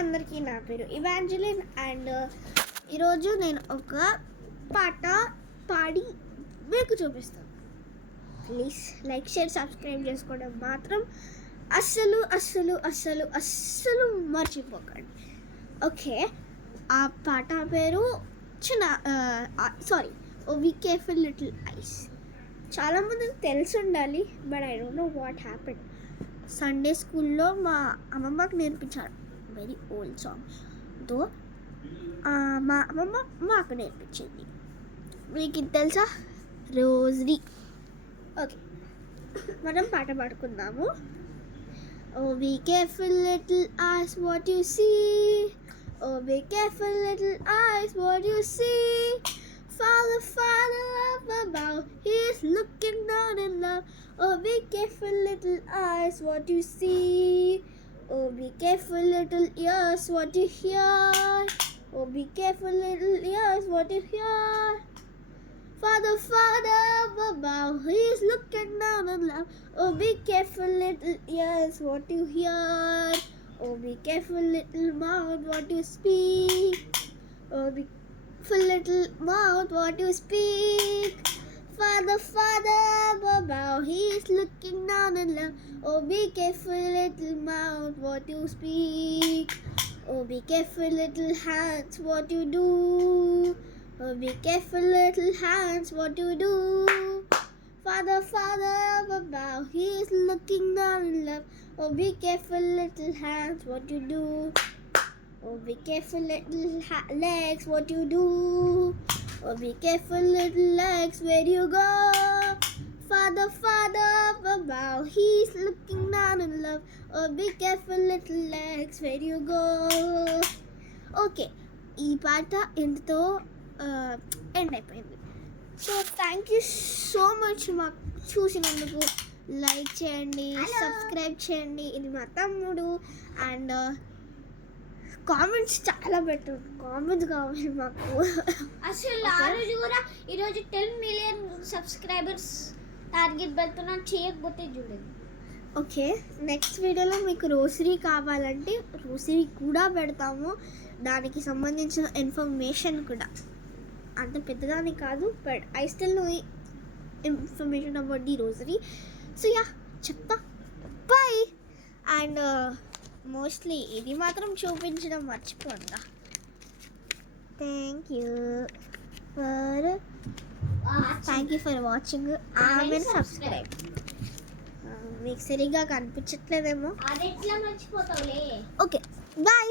మార్నింగ్ అందరికీ. నా పేరు ఇవాంజలిన్ అండ్ ఈరోజు నేను ఒక పాట పాడి మీకు చూపిస్తాను. ప్లీజ్ లైక్ షేర్ సబ్స్క్రైబ్ చేసుకోవడం మాత్రం అస్సలు అస్సలు అస్సలు అస్సలు మర్చిపోకండి. ఓకే, ఆ పాట పేరు O B careful little ice. చాలామందికి తెలిసి ఉండాలి, but I don't know what happened. Sunday స్కూల్లో మా అమ్మమ్మకి నేర్పించారు. వెరీ ఓల్డ్ సాంగ్ తో మా అమ్మమ్మ మాకు నేర్పించింది. మీకు ఇది తెలుసా? రోజరీ. ఓకే, మనం పాట పాడుకుందాము. Oh, be careful little eyes what you see. Oh, be careful little eyes what you see. Father up above, he's looking down in love. Oh, be careful little eyes what you see. Oh, be careful little ears what you hear. Oh, be careful little ears what you hear. Father up above, he's looking down in love. Oh, be careful little ears what you hear. Oh, be careful little mouth what you speak. Oh, be careful little mouth what you speak. Father up above, he's looking down in love. Oh, be careful little mouth what you speak. Oh, be careful little hands what you do. Oh, be careful little hands what you do. Father up above, he's looking down in love. Oh, be careful little hands what you do. Oh, be careful little legs what you do. Oh, be careful little legs where you go. Father up above, he's looking down in love. Oh, be careful little legs where you go. Okay, ఈ పాట ఇంతతో ఎండ్ అయిపోయింది. So thank you so much మాకు చూసినందుకు. లైక్ చేయండి, సబ్స్క్రైబ్ చేయండి. ఇది మా తమ్ముడు. అండ్ కామెంట్స్ చాలా బెటర్. కామెంట్స్ కావాలి మాకు. అసలు ఆ రోజు కూడా ఈరోజు 10 మిలియన్ సబ్స్క్రైబర్స్ టార్గెట్ పెడుతున్నాను, చేయకపోతే చూడండి. ఓకే, నెక్స్ట్ వీడియోలో మీకు రోసరీ కావాలంటే రోసరీ కూడా పెడతాము. దానికి సంబంధించిన ఇన్ఫర్మేషన్ కూడా అంత పెద్దదాని కాదు, but I still know information about the rosary. So yeah, చెప్తా. బాయ్. అండ్ మోస్ట్లీ ఇది మాత్రం చూపించడం మర్చిపోందా. Thank you for watching and subscribe. మీకు సరిగ్గా కనిపించట్లేదేమో. అది ఎట్లా మర్చిపోతావులే. Okay, bye.